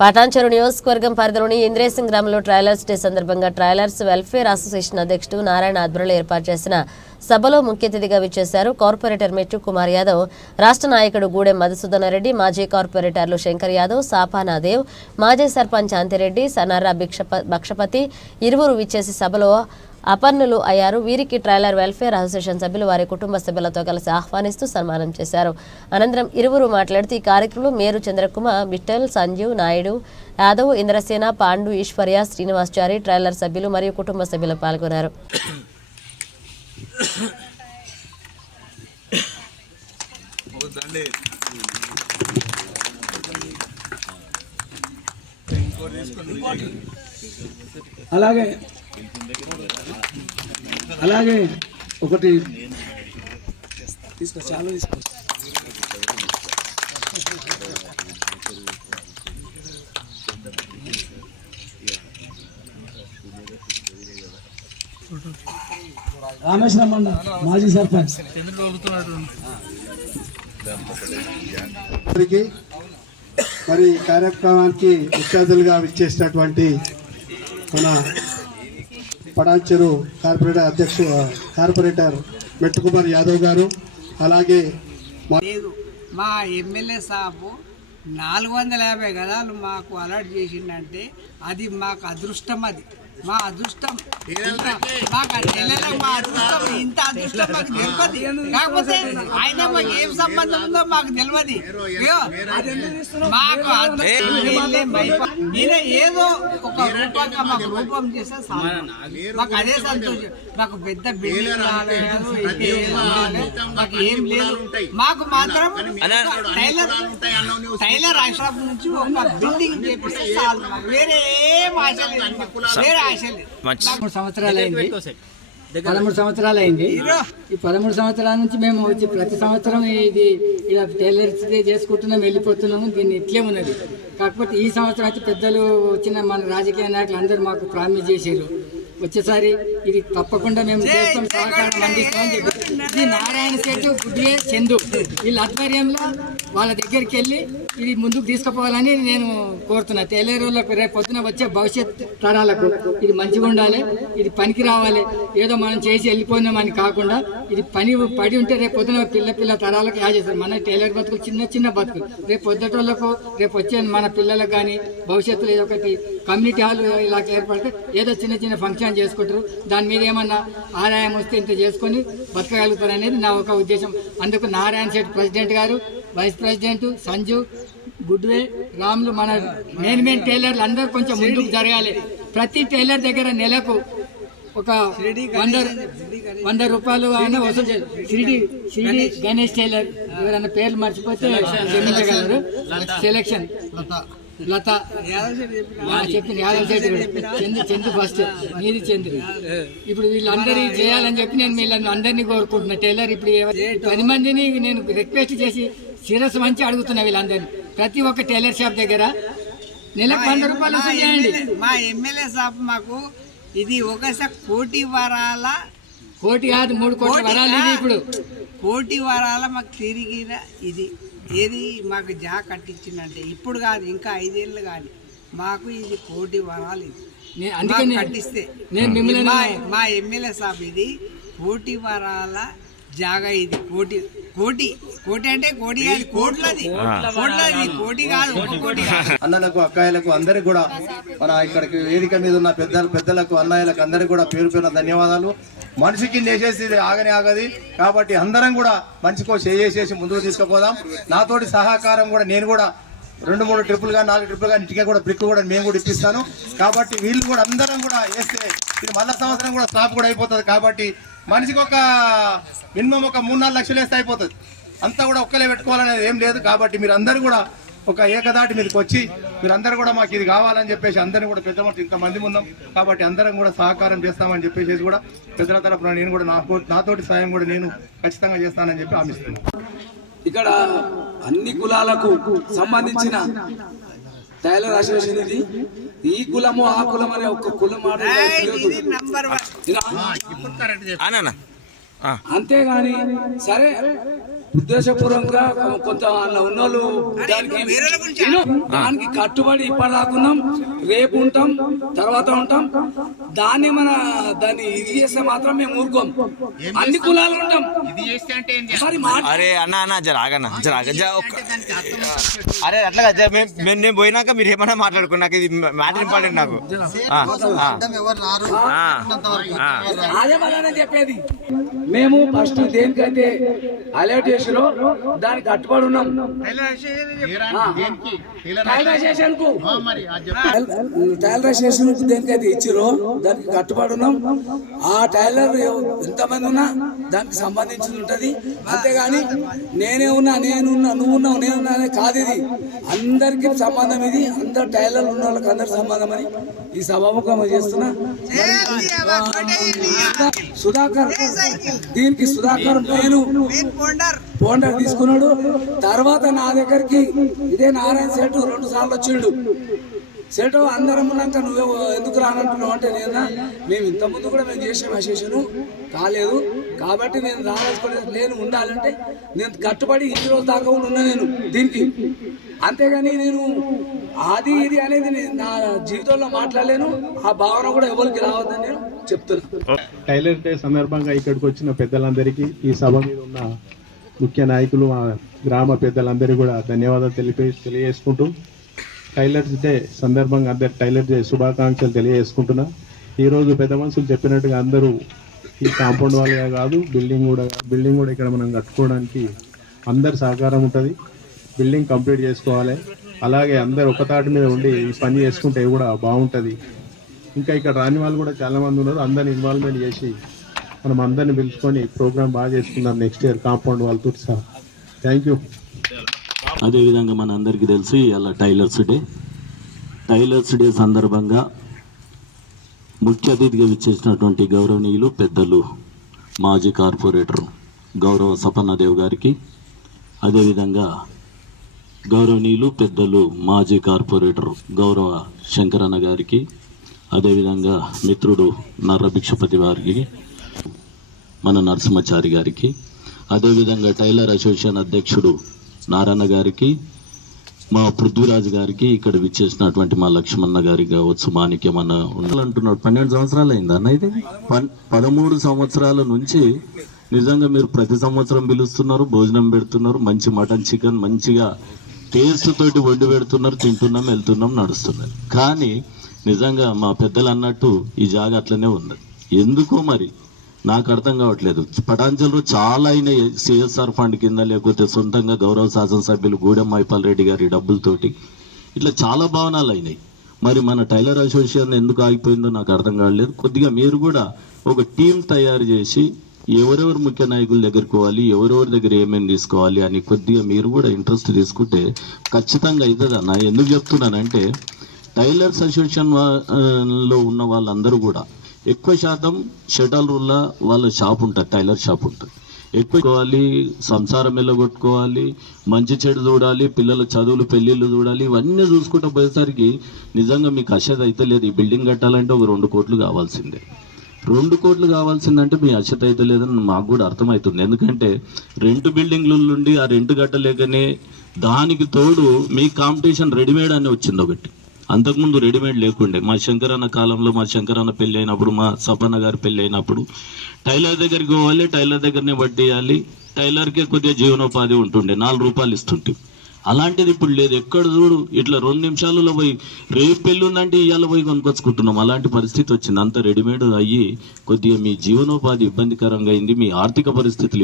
పటాన్చెరు నియోజకవర్గం పరిధిలోని ఇంద్రేసింగ్ గ్రామంలో ట్రైలర్స్ డే సందర్భంగా ట్రైలర్స్ వెల్ఫేర్ అసోసియేషన్ అధ్యక్షుడు నారాయణ ఆధ్వర్యంలో ఏర్పాటు చేసిన సభలో ముఖ్య అతిథిగా విచ్చేశారు కార్పొరేటర్ మెట్టు కుమార్ యాదవ్, రాష్ట్ర నాయకుడు గూడెం మధుసూదన్ రెడ్డి, మాజీ కార్పొరేటర్లు శంకర్ యాదవ్, సాపానాదేవ్, మాజీ సర్పంచ్ అంతిరెడ్డి, సనారా బక్షపతి ఇరువురు విచ్చేసి సభలో అపర్ణులు అయ్యారు. వీరికి ట్రైలర్ వెల్ఫేర్ అసోసియేషన్ సభ్యులు వారి కుటుంబ సభ్యులతో కలిసి ఆహ్వానిస్తూ సన్మానం చేశారు. అనంతరం ఇరువురు మాట్లాడుతూ ఈ కార్యక్రమంలో మేరు చంద్రకుమార్, బిట్టల్, సంజీవ్, నాయుడు, యాదవ్, ఇంద్రసేన, పాండు, ఈశ్వర్య, శ్రీనివాసచారి, ట్రైలర్ సభ్యులు మరియు కుటుంబ సభ్యులు పాల్గొన్నారు. అలాగే ఒకటి తీసుకో, చాలా తీసుకో. రామేశ్వరం మండ మాజీ సర్పంచ్ మరి ఈ కార్యక్రమానికి ముఖ్య విచ్చేసినటువంటి మన పటాన్చెరు కార్పొరేటర్ మెట్టు కుమార్ యాదవ్ గారు, అలాగే మా ఎమ్మెల్యే సాబు 450 గదాలు మాకు అలర్ట్ చేసిందంటే అది మాకు అదృష్టం. అది మా అదృష్టం. మాకు మా అదృష్టం ఇంత అదృష్టం మాకు తెలియదు. కాకపోతే ఆయన మాకు ఏం సంబంధం ఉందో మాకు తెలియదు. మాకు ఈయన ఏదో ఒక రూపంగా మాకు రూపం చేస్తే మాకు అదే సంతోషం. మాకు పెద్ద బిల్డింగ్ రాలేదు, మాకు ఏం లేదు. మాకు మాత్రం టైలర్ రాష్ట్రం నుంచి ఒక బిల్డింగ్ చేపిస్తే చాలు. వేరే ఏం ఆశ లేదు, వేరే ఆశ లేదు. 13 సంవత్సరాలు అయింది. ఈ 13 సంవత్సరాల నుంచి మేము వచ్చి ప్రతి సంవత్సరం ఇది ఇలా టైలర్స్ డే చేసుకుంటున్నాం, వెళ్ళిపోతున్నాము. దీన్ని ఇట్లే ఉన్నది. కాకపోతే ఈ సంవత్సరం అయితే పెద్దలు వచ్చిన మన రాజకీయ నాయకులు అందరూ మాకు ప్రామిస్ చేశారు, వచ్చేసారి ఇది తప్పకుండా మేము చేస్తాం, సహకారం అందిస్తామని చెప్పి ఇది నారాయణ శెట్టి, గుడ్డే, చందు వీళ్ళ ఆధ్వర్యంలో వాళ్ళ దగ్గరికి వెళ్ళి ఇది ముందుకు తీసుకుపోవాలని నేను కోరుతున్నా. టైలర్లకు రేపు పొద్దున వచ్చే భవిష్యత్ తరాలకు ఇది మంచిగా ఉండాలి, ఇది పనికి రావాలి. ఏదో మనం చేసి వెళ్ళిపోయినామని కాకుండా ఇది పడి ఉంటే రేపు పొద్దున పిల్ల తరాలకు యాడ్ చేస్తారు. మన టైలర్ బతుకులు చిన్న బతుకులు రేపు పొద్దుటోళ్ళకు, రేపు వచ్చే మన పిల్లలకు కానీ భవిష్యత్తులో ఏదో ఒకటి కమ్యూనిటీ హాల్ ఇలా ఏర్పడితే ఏదో చిన్న ఫంక్షన్ చేసుకుంటారు. దాని మీద ఏమన్నా ఆదాయం వస్తే ఇంత చేసుకొని బతకగలుగుతారు అనేది నా ఒక ఉద్దేశం. అందుకు నారాయణ శెట్టి ప్రెసిడెంట్ గారు, వైస్ ప్రెసిడెంట్ సంజు, గుడ్వే, రాములు, మన మెయిన్ టైలర్లు అందరూ కొంచెం ముందుకు జరగాలి. ప్రతి టైలర్ దగ్గర నెలకు ఒక 100 రూపాయలు అయినా వసూలు చేయాలి. షిరిడి గణేష్ టైలర్, ఎవరైనా పేర్లు మర్చిపోతే క్షమించగలరు. సెలెక్షన్ లత చెప్పింది, యాదవ్ శెట్టి, చంద్రు ఫస్ట్, నీది చంద్రు. ఇప్పుడు వీళ్ళందరూ చేయాలని చెప్పి నేను వీళ్ళని అందరినీ కోరుకుంటున్నా. టైలర్ ఇప్పుడు 10 మందిని నేను రిక్వెస్ట్ చేసి శిరస్సు మంచి అడుగుతున్నా వీళ్ళందరినీ. ప్రతి ఒక్క టైలర్ షాప్ దగ్గర నెలకు 100 రూపాయలు వసూలు చేయండి. మా ఎమ్మెల్యే షాప్ మాకు ఇది ఒకసారి కోటి కాదు, 3 కోట్ల వరాలు. ఇది ఇప్పుడు 1 కోటి మాకు తిరిగిన ఇది ఏది మాకు కట్టించిందంటే ఇప్పుడు కాదు, ఇంకా 5 ఏళ్ళు కానీ మాకు ఇది 1 కోటి ఇది అందుకని కట్టిస్తే మా ఎమ్మెల్యే సాబ్ ఇది 1 కోటి జాగా. ఇది కోటి అంటే కోటి కాదు, కోట్లది కోటి కాదు, 1 కోటి కాదు. అన్నలకు, అక్కాయలకు అందరికి కూడా మన ఇక్కడికి వేదిక మీద ఉన్న పెద్దలకు, అన్నయ్యలకు అందరికి కూడా పేరు ధన్యవాదాలు. మనిషికి నేసేసి ఆగది కాబట్టి అందరం కూడా మనిషికో చేసేసి ముందుకు తీసుకుపోదాం. నాతోటి సహకారం కూడా నేను కూడా 2-3 ట్రిప్పులు కానీ 4 ట్రిప్పులు కానీ ఇంటికే కూడా బ్రిక్ కూడా మేము కూడా ఇప్పిస్తాను. కాబట్టి వీళ్ళు కూడా అందరం కూడా వేస్తే ఇది మళ్ళా సంవత్సరం కూడా స్టాప్ కూడా అయిపోతుంది. కాబట్టి మనిషికి ఒక మినిమం ఒక 3-4 లక్షలు వేస్తే అయిపోతుంది. అంతా కూడా ఒక్కలే పెట్టుకోవాలనేది ఏం లేదు. కాబట్టి మీరు అందరూ కూడా ఒక ఏకదాటి మీదకి వచ్చి మీరందరూ కూడా మాకు ఇది కావాలని చెప్పేసి అందరినీ కూడా పెద్ద మనిషి ఇంతమంది ఉన్నాం కాబట్టి అందరం కూడా సహకారం చేస్తామని చెప్పేసి కూడా పెద్దల తరపున నేను కూడా నాతోటి సాయం కూడా నేను ఖచ్చితంగా చేస్తానని చెప్పి హామీస్తున్నాను. ఇక్కడ అన్ని కులాలకు సంబంధించిన టైలర్ అసోసియేషన్ ఇది. ఈ కులము ఆ కులం అనే ఒక కులం అంతేగాని సరే ఉద్దేశపూర్వకంగా కొంత అలా ఉన్నోళ్ళు దానికి కట్టుబడి ఇప్పటిదాకున్నాం, రేపు ఉంటాం, తర్వాత ఉంటాం. దాన్ని ఇది చేస్తే మాత్రం మేము ఊరుకోం. అన్ని కులాలు ఉంటాం. ఒకసారి అరే అన్న జరాగన్న అరే అట్లా నేను పోయినాక మీరు ఏమన్నా మాట్లాడుకున్నాక ఇది మ్యాటర్ ఇంపార్టెంట్ నాకు. అదే మళ్ళీ చెప్పేది, మేము ఫస్ట్ దేనికైతే అలర్ట్ చేసిరో దానికి కట్టుబడి ఉన్నాం. టైలరైజేషన్ కు దేనికైతే ఇచ్చిరో దానికి కట్టుబడి ఉన్నాం. ఆ టైలర్ ఎంతమంది ఉన్నా దానికి సంబంధించి ఉంటది. అంతేగాని నేనే ఉన్నా, నేనున్నా, నువ్వు ఉన్నావు, నేనున్నా అనే కాదు. ఇది అందరికి సంబంధం. ఇది అందరు టైలర్ ఉన్న వాళ్ళకి అందరికి సంబంధం అని ఈ సభాముఖం చేస్తున్నా. సుధాకర్, దీనికి సుధాకర్ నేను పోండర్ తీసుకున్నాడు. తర్వాత నా దగ్గరికి ఇదే నారాయణ సేటు 2 సార్లు వచ్చిండు. సేటు అందరం ఉన్నాక నువ్వు ఎందుకు రానంటున్నావు అంటే, మేము ఇంతకుముందు కూడా మేము చేసాం, అసోసియేషన్ కాలేదు కాబట్టి నేను రాసుకోలేదు. నేను ఉండాలంటే నేను కట్టుబడి ఈ రోజు దాకా ఉన్నా నేను దీనికి. అంతేగాని నేను అది ఇది అనేది నా జీవితంలో మాట్లాడలేను. ఆ భావన కూడా ఎవరికి రావద్దని నేను చెప్తున్నా. టైలర్ డే సందర్భంగా ఇక్కడికి వచ్చిన పెద్దలందరికీ, ఈ సభ మీద ఉన్న ముఖ్య నాయకులు, మా గ్రామ పెద్దలందరికీ కూడా ధన్యవాదాలు తెలియజేసుకుంటూ, టైలర్స్ డే సందర్భంగా అందరు టైలర్ డే శుభాకాంక్షలు తెలియజేసుకుంటున్నా. ఈరోజు పెద్ద మనుషులు చెప్పినట్టుగా అందరూ ఈ కాంపౌండ్ వాళ్ళే కాదు, బిల్డింగ్ కూడా ఇక్కడ మనం కట్టుకోవడానికి అందరి సహకారం ఉంటుంది. బిల్డింగ్ కంప్లీట్ చేసుకోవాలి. అలాగే అందరు ఒక తాటి మీద ఉండి ఈ పని చేసుకుంటే కూడా బాగుంటుంది. ఇంకా ఇక్కడ రాని వాళ్ళు కూడా చాలామంది ఉన్నారు. అందరిని ఇన్వాల్వ్మెంట్ చేసి మనం అందరిని పిలుచుకొని ప్రోగ్రామ్ బాగా చేసుకుందాం నెక్స్ట్ ఇయర్ కాంపౌండ్ వాళ్ళతో సహా. Thank you. అదేవిధంగా మన అందరికీ తెలుసు ఇలా టైలర్స్ డే సందర్భంగా ముఖ్య అతిథిగా విచ్చేసినటువంటి గౌరవనీయులు పెద్దలు మాజీ కార్పొరేటర్ గౌరవ సపన్నదేవ్ గారికి, అదేవిధంగా గౌరవనీయులు పెద్దలు మాజీ కార్పొరేటర్ గౌరవ శంకరన్న గారికి, అదేవిధంగా మిత్రుడు నర్ర భిక్షపతి వారికి, మన నరసింహచారి గారికి, అదేవిధంగా టైలర్ అసోసియేషన్ అధ్యక్షుడు నారాయణ గారికి, మా పృథ్వీరాజు గారికి, ఇక్కడ విచ్చేసినటువంటి మా లక్ష్మణ గారికి కావచ్చు, మాణిక్యం అన్న ఉండాలంటున్నాడు. 12 సంవత్సరాలు అయింది అన్న. ఇది 13 సంవత్సరాల నుంచి నిజంగా మీరు ప్రతి సంవత్సరం పిలుస్తున్నారు, భోజనం పెడుతున్నారు, మంచి మటన్ చికెన్ మంచిగా టేస్ట్ తోటి వండి పెడుతున్నారు, తింటున్నాం, వెళ్తున్నాం, నడుస్తున్నారు. కానీ నిజంగా మా పెద్దలు అన్నట్టు ఈ జాగా అట్లనే ఉంది. ఎందుకో మరి నాకు అర్థం కావట్లేదు. పటాంచల్లో చాలా అయినాయి సిఎస్ఆర్ ఫండ్ కింద, లేకపోతే సొంతంగా గౌరవ శాసనసభ్యులు గూడెం మైపాల్ రెడ్డి గారి డబ్బులతోటి ఇట్లా చాలా భవనాలు అయినాయి. మరి మన టైలర్ అసోసియేషన్ ఎందుకు ఆగిపోయిందో నాకు అర్థం కావట్లేదు. కొద్దిగా మీరు కూడా ఒక టీం తయారు చేసి ఎవరెవరు ముఖ్య నాయకుల దగ్గరికి పోవాలి, ఎవరెవరి దగ్గర ఏమేమి తీసుకోవాలి అని కొద్దిగా మీరు కూడా ఇంట్రెస్ట్ తీసుకుంటే ఖచ్చితంగా అవుతుంది అన్న. ఎందుకు చెప్తున్నానంటే టైలర్స్ అసోసియేషన్ లో ఉన్న వాళ్ళందరూ కూడా ఎక్కువ శాతం షటల్ రూల్లో వాళ్ళ షాప్ ఉంటుంది, టైలర్ షాప్ ఉంటుంది. ఎక్కువ సంసారం వెళ్ళగొట్టుకోవాలి, మంచి చెడు చూడాలి, పిల్లల చదువులు పెళ్ళిళ్ళు చూడాలి, ఇవన్నీ చూసుకుంటూ పోయేసరికి నిజంగా మీకు అశత అయితే లేదు. ఈ బిల్డింగ్ కట్టాలంటే ఒక 2 కోట్లు కావాల్సిందే. 2 కోట్లు కావాల్సిందంటే మీ అశత అయితే లేదని మాకు కూడా అర్థమవుతుంది. ఎందుకంటే రెంట్ బిల్డింగ్ల నుండి ఆ రెంట్ కట్టలేకనే దానికి తోడు మీ కాంపిటీషన్ రెడీమేడ్ అని వచ్చింది ఒకటి. అంతకుముందు రెడీమేడ్ లేకుండే. మా శంకరన్న కాలంలో, మా శంకరన్న పెళ్ళి అయినప్పుడు, మా సపన్న గారి పెళ్ళి అయినప్పుడు టైలర్ దగ్గరికి పోవాలి, టైలర్ దగ్గరనే వడ్డీయాలి, టైలర్కే కొద్దిగా జీవనోపాధి ఉంటుండే, 4 రూపాయలు ఇస్తుంటే. అలాంటిది ఇప్పుడు లేదు. ఎక్కడ చూడు ఇట్లా 2 నిమిషాలలో పోయి రేపు పెళ్ళి ఉందంటే ఇవాళ పోయి కొనుక్కొచ్చుకుంటున్నాం. అలాంటి పరిస్థితి వచ్చింది. అంత రెడీమేడ్ అయ్యి కొద్దిగా మీ జీవనోపాధి ఇబ్బందికరంగా అయింది, మీ ఆర్థిక పరిస్థితులు